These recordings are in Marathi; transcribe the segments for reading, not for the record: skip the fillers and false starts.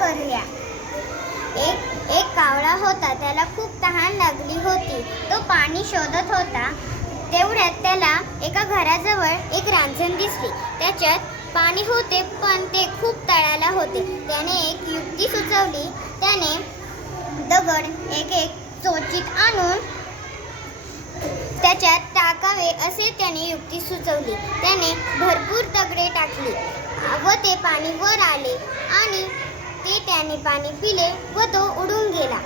करूया. एक कावळा होता. त्याला खूप तहान लागली होती. तो पाणी शोधत होता. तेवढ्यात त्याला एका घराजवळ एक रांजण दिसली. त्याच्यात पाणी होते, पण ते खूप तळाला होते. त्याने एक युक्ती सुचवली. त्याने दगड एक चोचीत आणून त्याच्यात टाकावे असे त्याने युक्ती सुचवली. त्याने भरपूर दगडे टाकली व ते पाणी वर आले आणि ते त्याने पाणी पिले व तो उडून गेला.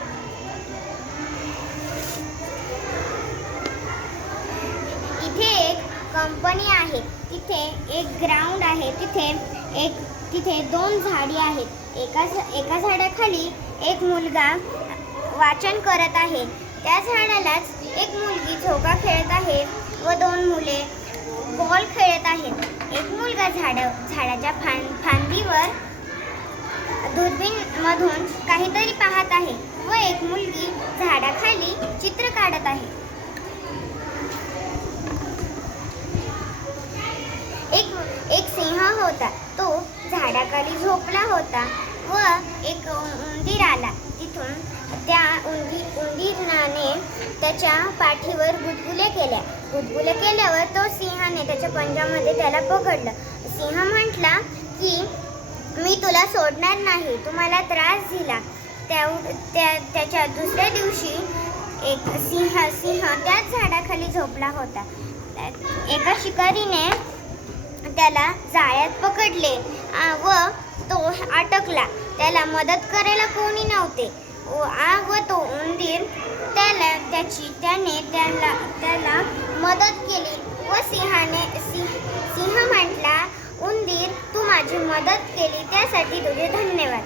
इथे एक कंपनी आहे. तिथे एक ग्राउंड आहे. तिथे 2 झाडी आहेत. एका झाडाखाली एक मुलगा वाचन करत आहे. त्या झाडालाच एक मुलगी झोका खेळत आहे व 2 मुले बॉल खेळत आहेत. एक मुलगा झाडाच्या फांदीवर दुर्बीण मधून काहीतरी पाहत आहे व एक मुलगी झाडाखाली चित्र काढत आहे. एक सिंह होता. तो झाडाखाली झोपला होता व एक उंदीर आला. तिथून त्या उंदीराने त्याच्या पाठीवर गुदगुल्या केल्यावर तो सिंहाने त्याच्या पंजामध्ये त्याला पकडलं. सिंह म्हटला की मी तुला सोडणार नाही, तू मला त्रास दिला. त्याच्या दुसऱ्या दिवशी एक सिंह त्याच झाडाखाली झोपला होता. एका शिकारीने त्याला जाळ्यात पकडले व तो अटकला. त्याला मदत करायला कोणी नव्हते व तो उंदीर त्याने त्याला मदत केली व सिंह म्हटला, उंदीर तू माझी मदत केली त्यासाठी तुझे धन्यवाद.